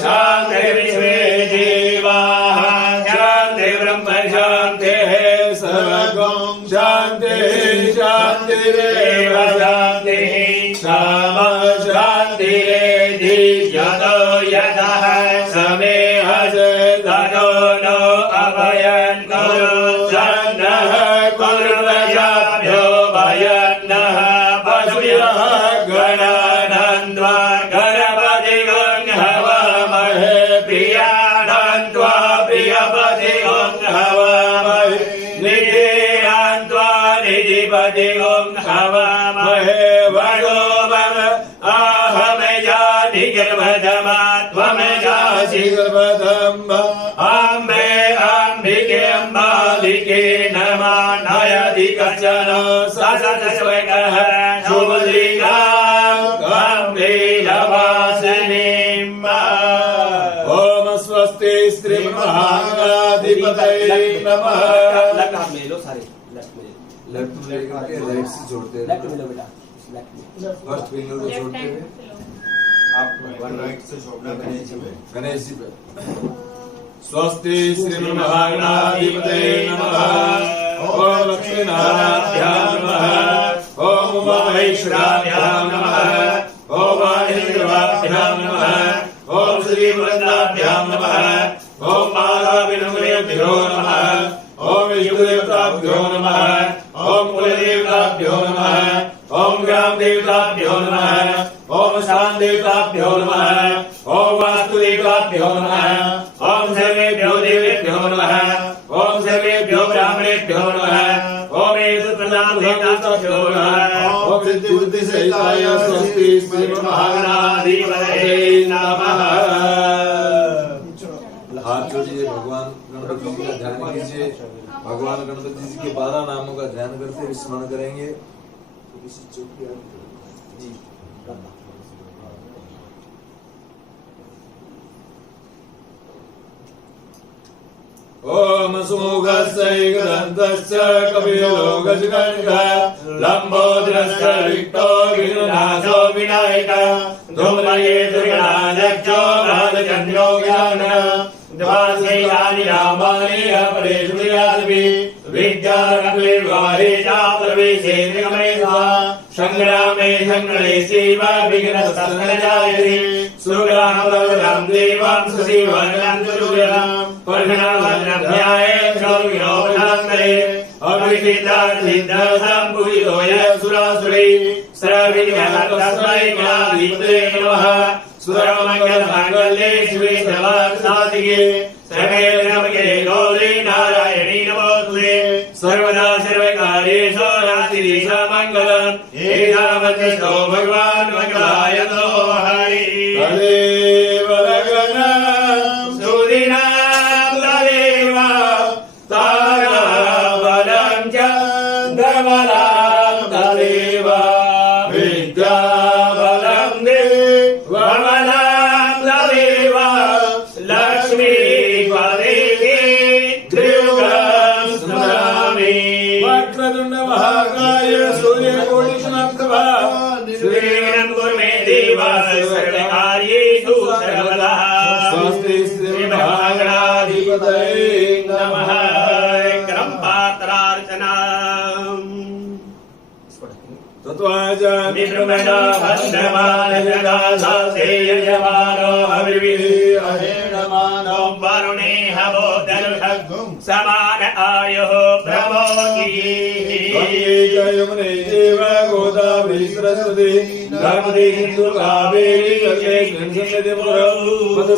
शान्तिर्विश्वे जीवाः शान्तिर्ब्रह्म शान्तिः सर्वं शान्तिः शान्तिरेव शान्तिः सामा शान्तिरेधि यतो यतः समेहस ततो नो अभयं कुरु सन्नः कुर्वयाभ्यो भयन्नः पशुभ्यः गणानन्द्वा गणपतिगं हवामहे प्रियानन्द्वा प्रियपतिगं हवामहे निधिरान्त्वा निधिपतिगं हवामहे वडो भव आहमयाधिगर्भजमात्वमजासि गर्भधम्ब अम्बे अम्बिके अम्बालिके नमानायति कश्चन ससस्वकः शुभलिङ्गां गम्भीरवासिनीम् ॐ स्वस्ति श्रीमहागणाधिपतये नमः। लेफ्ट हाथ में लो सारे, लेफ्ट में लेफ्ट में लेकर के राइट से जोड़ते लेफ्ट में हैं, लो बेटा, लेफ्ट में फर्स्ट फिंगर को जोड़ते हुए आप राइट से जोड़ना गणेश जी में। गणेश जी पे स्वस्ति श्रीमहागणाधिपतये नमः। ओम लक्ष्मीनारायणाभ्यां नमः। ओम उमामहेश्वराभ्यां नमः। ओम आदिदेवाभ्यां नमः। ओम श्रीवृन्दाभ्यां नमः। ओम मालाविनम्रेभ्यो नमः। ओम युगदेवताभ्यो नमः। ओम कुलदेवताभ्यो नमः। ओम ग्रामदेवताभ्यो नमः। ओम शान्तिदेवताभ्यो नमः। ओम वास्तुदेवताभ्यो नमः। ओम सर्वेभ्यो देवेभ्यो नमः। ओम सर्वेभ्यो ब्राह्मणेभ्यो नमः। ओम एतत्प्रदानदेवताभ्यो नमः। ओम सिद्धिबुद्धि सहिताय स्वस्ति श्रीमहागणाधिपतये नमः। हाथ जोड़िए, भगवान गणपति जी का ध्यान कीजिए। भगवान गणपति जी के 12 नामों का ध्यान करते हुए स्मरण करेंगे। जी ओम सुमुखस्यैकदन्तस्य कपिलो गजकण्ठः लम्बोदरस्य विक्तो गिरिनाथो विनायकः धूम्रकेतुर्गणाध्यक्षो राजचन्द्रो ज्ञानः द्वादशैतानि नामानि अपरेषु विद्यारकले विवाहे च प्रवेशे निगमे संग्रामे संग्रहे सेवा विघ्नस्तस्त्रजायते सुग्रामं देवां सुदेवां सुरुग्राम परघनावनं ध्याये क्षौरिणोपशान्तरे अभिषेता सिद्धं पुरितोय सुरासुरे सर्वविघ्नहर्तस्मै गणाधिपते नमः सुरमङ्गलमाङ्गल्ये शिवे सर्वार्थसाधिके सर्वे गौरी नारायणी नमोस्तुते सर्वदा सर्वकार्येषु नास्ति मङ्गलम् एतावत्तो भगवान् मङ्गलायतो हरि तदेव लग्नं सुदिनं तदेव ताराबलं च धर्मलं तदेव विद्याबलं देवबलं तदेव लक्ष्मी वक्रतुण्ड महाकाय सूर्यकोटि समप्रभा श्रीरं कुर्मे देवा सर्वकार्येषु सर्वदा स्वस्ति श्री महागणाधिपतये नमः क्रम पात्रार्चना तत्वाजा निद्रमणा भद्रमान जगाधा सेयजमानो अविर्विधि अहेणमानो वरुणे हवो दनुषग्गुं समान आयुः प्रमोदि यमुने देव गोदावरी सरस्वती नर्मदे सिंधु कावेरी गंगे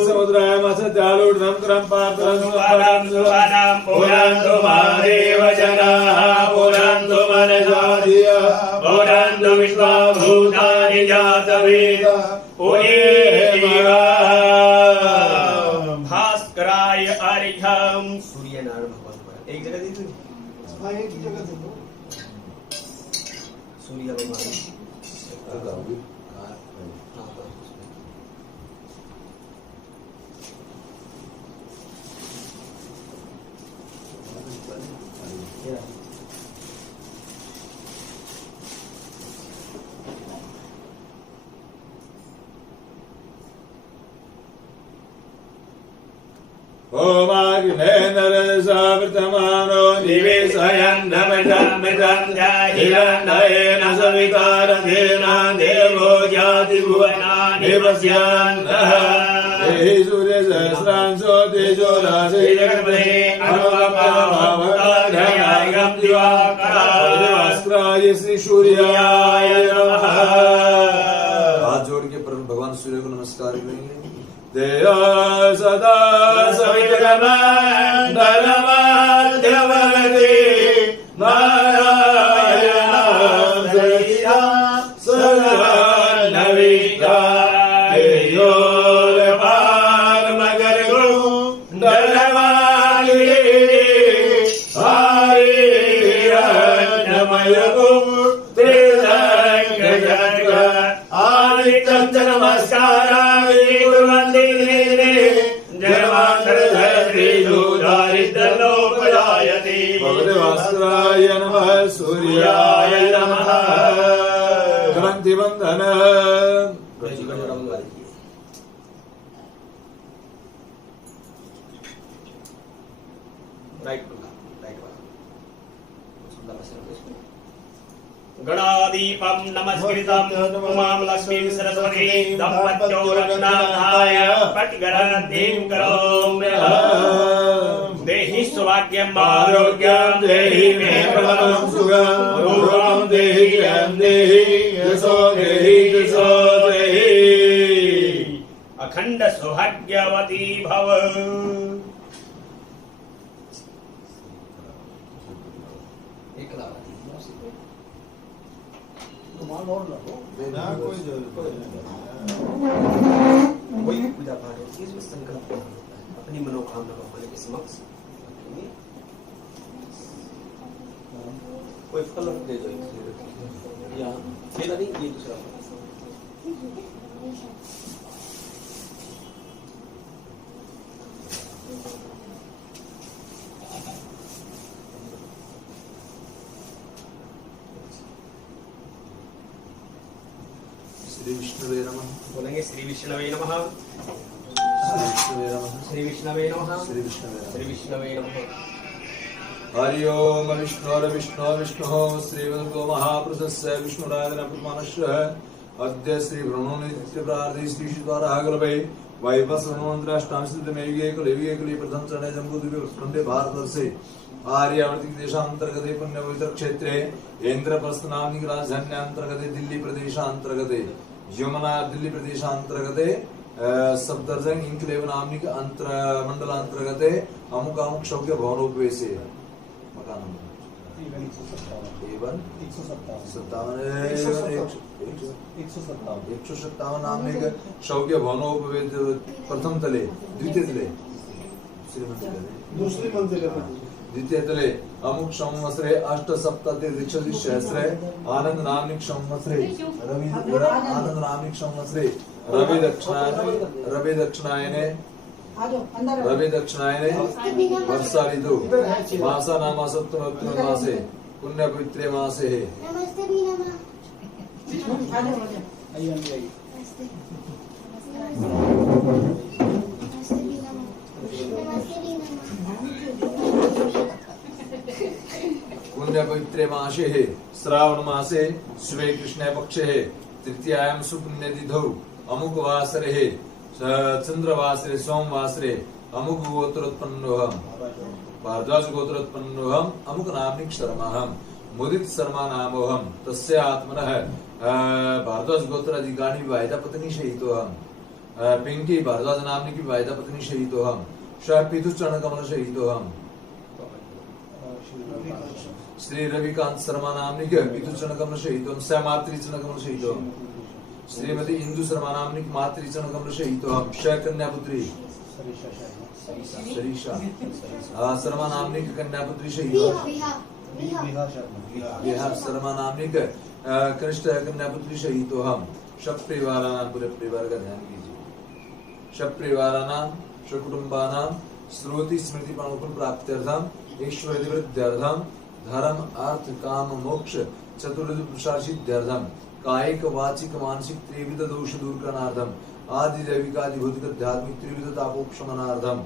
समुद्राय मत्स्यालूढं क्रम पात्रं सुवनं पुरन्तु महादेव जनाः पुरन्तु मनसाधिया पुरन्तु विश्वभूतानि जातवेद भास्कराय अर्घ्यं सूर्यनारायण भगवान पर एक जगह दी थी सूर्य भगवान ओमाग्ने नरसावृतमानो निवेशयन्नमृतं हिरण्येन सवितारथेन देवो जातिभुवनानि पश्यन्तः देहि सूर्यसहस्रांशो तेजो श्रीजगन्पते अनुपमावकार्यं दिवाकराय श्री सूर्याय नमः। हाथ जोड़ के प्रभु भगवान सूर्य को नमस्कार करेंगे। देया सदा सवितरमण्डलमध्यवर्ती नारायणं सहिता सदा नवितायोर्पालमगर्गो डलमालिनी हरिरण्यमयगो त्रिदङ्गजग आदित्यं च नमस्कारामि कुर्वन्ति भगवद्वासुदेवाय नमः सूर्याय नमः क्रांतिवंदन गणादीपं नमस्कृतं उमां लक्ष्मीं सरस्वतीं दम्पत्यो रत्नाधाय पट्गरन्तीं करोम्यः देहि सौभाग्यम् आरोग्यं देहि मे प्रबलं सुखं रूपं देहि ज्ञानं देहि यशो देहि अखंड सौभाग्यवती भव। ना कोई जरूरत वही पूजा पाठ होती है इसमें संकल्प होता है अपनी मनोकामना भगवान के समक्ष कोई फल दे दो या मेरा नहीं ये दूसरा श्री विष्णुवे नमः। बोलेंगे श्री विष्णवे नमः। श्री विष्णुवे नमः। श्री विष्णवे नमः। श्री विष्णुवे नमः। श्री विष्णवे नमः। हरि ओम विष्णु श्रीमद्गो महापुरुषस्य विष्णुरायण प्रमाणस्य अद्य श्री ब्रह्मनित्य प्रार्थी श्री द्वारा गलभे वैवस्वनमंत्राष्टांशतमेयुगे कलियुगे कलि प्रथम चरणे जम्बूद्वीपे प्रथमे भारतवर्षे आर्यावर्त देशांतर्गते पुण्य पवित्र क्षेत्रे इंद्रप्रस्थ नामक राजधान्यांतर्गते दिल्ली प्रदेशांतर्गते यमुना दिल्ली प्रदेशांतर्गते सफदरजंग इंक्लेव नामक अंतर मंडलांतर्गते अमुक अमुक शौक्य भवनोपवेशे मकान नंबर 157 नामक शौक्य भवनोपवेश प्रथम तले द्वितीय तले द्वितीय तले अमुक संवत्सरे 8सप्ततिर्षदिसहस्रे आनंद नामक संवत्सरे आनंद नामक संवत्सरे रवि दक्षिणायने वर्षा ऋतु मासा नामा सप्तम मासे पुण्य पवित्रे मासे है नमस्ते बीना माँ नमस्ते बीना माँ नमस्ते बीना पुण्य पवित्रे मासे है श्रावण मासे शुभे कृष्ण पक्षे है तृतीयायाम सुपुण्य तिथौ अमुक वासरे है चंद्रवासरे सोमवासरे अमुक गोत्रोत्पन्नोहम भारद्वाज गोत्रोत्पन्नोहम अमुक नामनिक शर्माहम मुदित शर्मा नामोहम तस्य आत्मनः भारद्वाज गोत्राधिकारी वायदा पत्नी शहीदोहम पिंकी भारद्वाज नामनी की वायदा पत्नी शहीदोहम पितु चरण कमल शहीदोहम श्री रविकांत शर्मा नामनी के पितु चरण कमल शहीदोहम श्यामात्री चरण कमल शहीदोहम श्रीमती इंदु शर्मा नामनी मातृ चरण कमल शहीदोहम कन्या पुत्री सरीशा शर्मा नामनी कन्यापुत्री शहीदोहम बिहार शर्मा नामनी कनिष्ठ कन्यापुत्री शहीदोहम सब परिवारानां पूरे परिवार का ध्यान कीजिए सब परिवारानां सकुटुंबानां श्रुति स्मृति प्राणुकुल प्राप्त्यर्थम ऐश्वर्य वृद्ध्यर्थम धर्म अर्थ काम मोक्ष चतुर्विध पुरुषार्थित्यर्थम कायिक वाचिक मानसिक त्रिविध दोष दूर करणार्थम आदि दैविक आदि भौतिक आध्यात्मिक त्रिविध तापोपशमनार्थम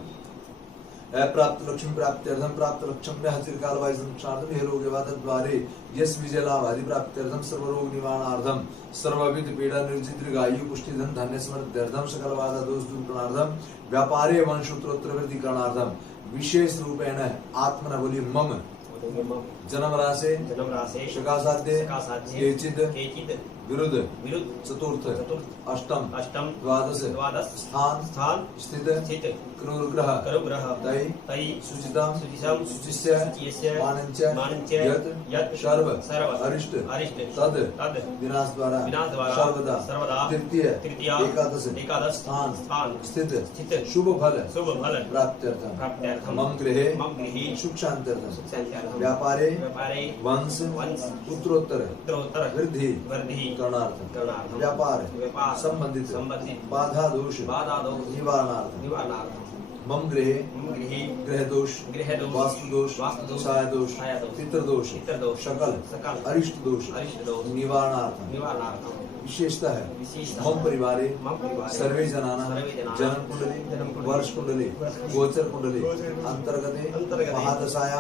प्राप्त लक्ष्मी प्राप्त्यर्थम प्राप्त लक्ष्यम में चिरकाल वायु संक्षार्थम हे रोगे वादद्वारे यश विजय लाभ आदि प्राप्त्यर्थम सर्व रोग निवारणार्थम सर्वविध पीड़ा निर्जित दीर्घायु पुष्टि धन धान्य समृद्ध्यर्थम सकल बाधा दोष दूर करणार्थम व्यापारे वंशोत्तरोत्तर वृद्धि करणार्थम विशेष रूपेण आत्मना बोली मम जन्म राशि शकासाध्य केचिद विरुद्ध चतुर्थ अष्टम द्वादश स्थान स्थित करुग्रह तै सुचितां शुचिस्य मानञ्च यत् सर्व अरिष्ट तद विनाश द्वारा सर्वदा तृतीय एकादश स्थान स्थित शुभ फल प्राप्त्यर्थम मम गृहे सुख शान्त्यर्थम व्यापारे वंश उत्तरोत्तर वृद्धि करणार्थम व्यापार संबंधित बाधा दोष निवारणार्थम मम गृहे ग्रह दोष वास्तु दोष छाया दोष पितृ दोष सकल अरिष्ट दोष निवारणार्थम विशेषता है मम परिवारे सर्वे जनाना जन्म कुंडली वर्ष कुंडली गोचर कुंडली अंतर्गते महादशाया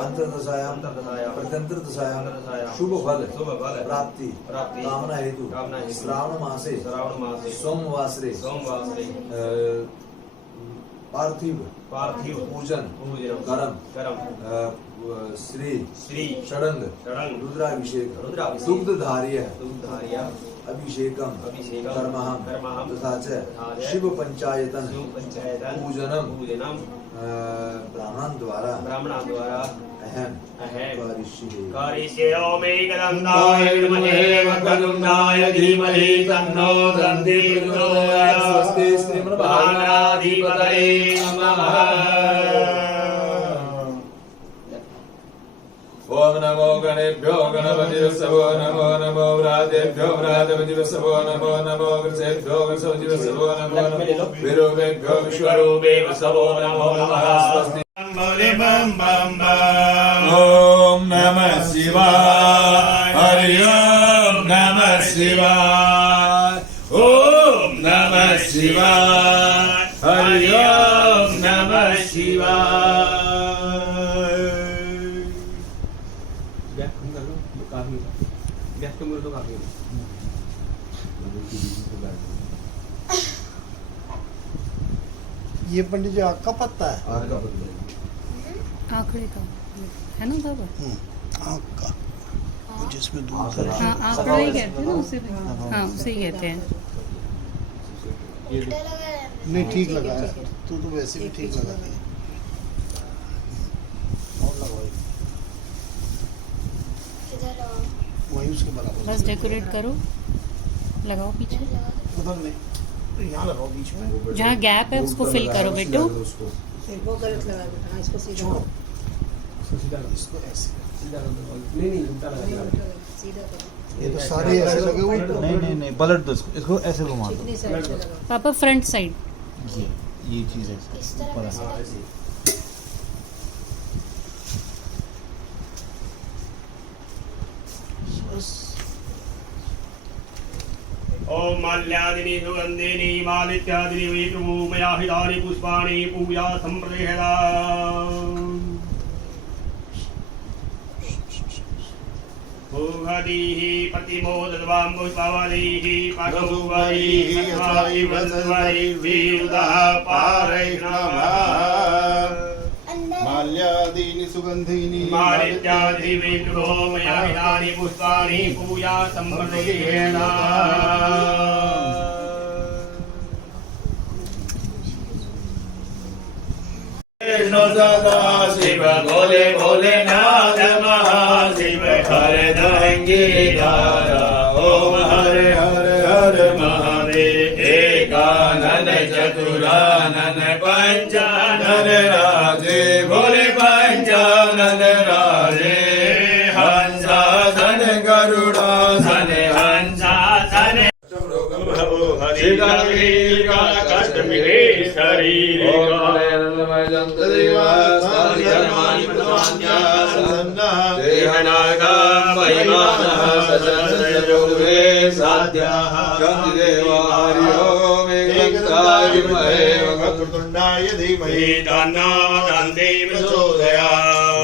अंतर्दशाया प्रत्यंतर दशाया शुभ फल प्राप्ति कामना हेतु श्रावण मासे सोमवासरे पार्थिव पूजन करम श्री षडंग रुद्राभिषेक दुग्धधार्य अभिषेकम कर्महम तथा च शिव पंचायतन पूजनम ब्राह्मण द्वारा अहम करिष्ये ओमेकदन्ताय विद्महे वक्रतुण्डाय धीमहि तन्नो दन्ति प्रचोदयात् स्वस्ति श्रीमन्महागणाधिपतये नमः ओम नमो गणेभ्यो गणपतिवसवो नमो नमो व्रातेभ्यो व्रातपतिवसवो नमो नमो वृषेभ्यो वृषपतिवसवो नमो नमो विरूपेभ्यो विश्वरूपे वसवो नमो नमः स्वस्ति बम बम बम ओम नमः शिवाय हरि ओम नमः शिवाय ओम नमः शिवाय हरि ओम नमः शिवाय काफी ये पंडित जी आग का पत्ता है। आग का पत्ता आंकड़े का है ना बाबा? आग का जिसमें दूध है। हाँ आंकड़ा ही कहते हैं ना उसे भी। हाँ उसे ही कहते हैं। उल्टा लगा है। नहीं ठीक लगा है तो वैसे भी ठीक लगा है। और लगाओ किधर लगाओ? वही उसके बराबर। बस डेकोरेट करो, लगाओ पीछे, उधर नहीं यहाँ लगाओ बीच में। जहाँ गैप है उसको फिल करो बेटो। उसको वो गलत लगा बेटा, हाँ, इसको सीधा करो, सीधा कर इसको ऐसे सीधा कर दो। नहीं उल्टा लगा सीधा करो, ये तो सारे ऐसे लगे हुए। नहीं पलट दो इसको ऐसे घुमा दो। चिकनी साइड से लगाओ। पापा फ्रंट साइड। ये चीज़ है इस तरफ ऊपर ऐसे है। लगा। ओम माल्यादिनी सुगंधिनी मालित्यादिनी वेदभूमया हितानि पुष्पाणि पूजा संप्रदेहदा भूगदीः प्रतिमोदद्वां पुष्पावलीः पाठोपरीः सत्वारि वंदवारि वीरुदः पारैष्णवः माल्यादीनि सुगंधीनि मालित्यादि वेदभूमया हितानि पुष्पाणि पूजा संप्रदेहदा कृष्ण सदा शिव भोले भोलेनाथ महाशिव हर दहंगी धारा ओम हर हर हर महादेव एकानन चतुरानन पंचानन राजे भोले पंचानन राजे हंसासन गरुड़ासन हंसासन हरि का कष्ट मिले शरीर का वक्रतुंडाय धीमहि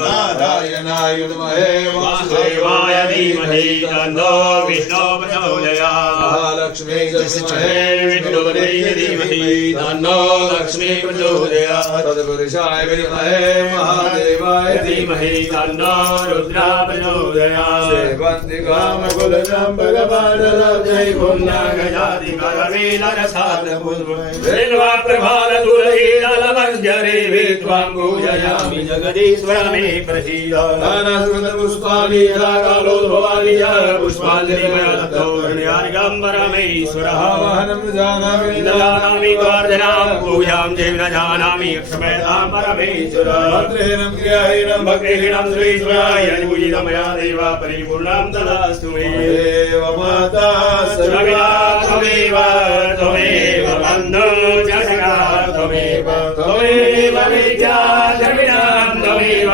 नारायणाय विद्महे वासुदेवाय धीमहि तन्नो विष्णु प्रचोदयात् महालक्ष्मी विद्महे विष्णुपतये धीमहि तन्नो लक्ष्मी प्रचोदयात् तत्पुरुषाय विद्महे महादेवाय धीमहि तन्नो रुद्रा प्रचोदयात् सेवन्ति कामकुलचम्पकपाटलब्धै बिल्वा प्रभात तुलसीदलमञ्जरी विद्वां पूजयामि जगदीश्वर मे प्रसीद पुष्पाणि कालोद्भवानि च पुष्पाञ्जलिमयत्तोर्गम्बरमेश्वरः वाहनं जानामि जानामि कार्दनां पूजां च न जानामि क्षम्यतां परमेश्वरः भद्रेणं क्रियाहीनं भक्तिहीनं श्रीश्वराय पूजितमया देव परिपूर्णं तदास्तु मे देव माता सविता त्वमेव त्वमेव बन्धो जगदा त्वमेव त्वमेव विद्या जगदां त्वमेव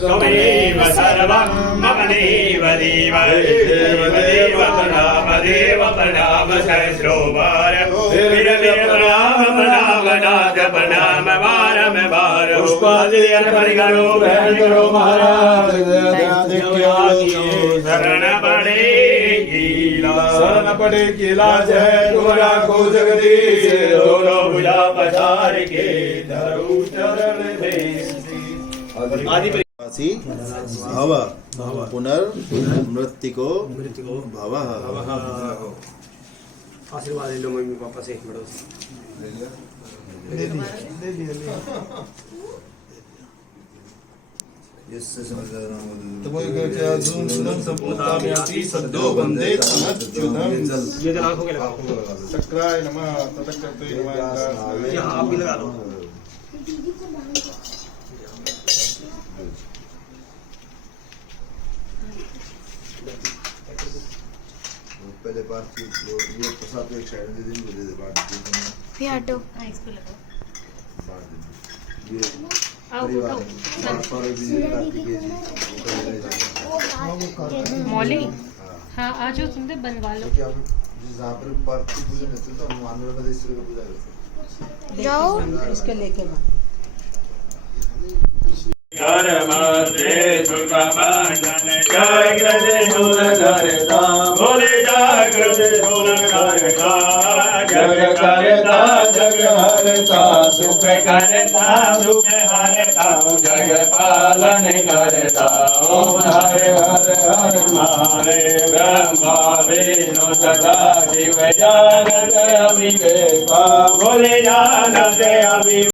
त्वमेव सर्वं मम देव देव देव प्रणाम सहस्रोवार प्रणाम नाथ प्रणाम वारम वार पुष्पादि अर्पण करो ग्रहण करो महाराज शरण पड़ेगी लाज है तुम्हारा को जगदीश दोनों भुजा पधार के धरो चरण आदि भव पुनर्मृत्तिको भवः। आशीर्वाद ले लो मम्मी पापा से बड़ों से। सद्यो वंदे तमच्युतम्। ये जल आंखों के लगाओ। चक्राय नमः ततक्रते नमः। यहाँ आप भी लगा लो। पहले बात की ये प्रसाद एक साइड में दे देंगे मुझे दे बात फिर हटो। इसको लगाओ। ये आओ परिवार उठो। बात पर भी कार्तिक जी मौली हाँ आ जाओ तुम बनवा लो। क्योंकि हम जहाँ पर पार्टी पूजा करते तो हम आंध्र प्रदेश की पूजा करते जाओ। इसके लेके परमात्मे सुख मंडन जागृत शूल करता बोले जागृत शूल करता जग करता जग हरता सुख करता सुख हरता जग पालन करता ओम हरे हरे हरे महादेव ब्रह्मा विष्णु सदा शिव जानत अविवेक बोले जानत अविवेक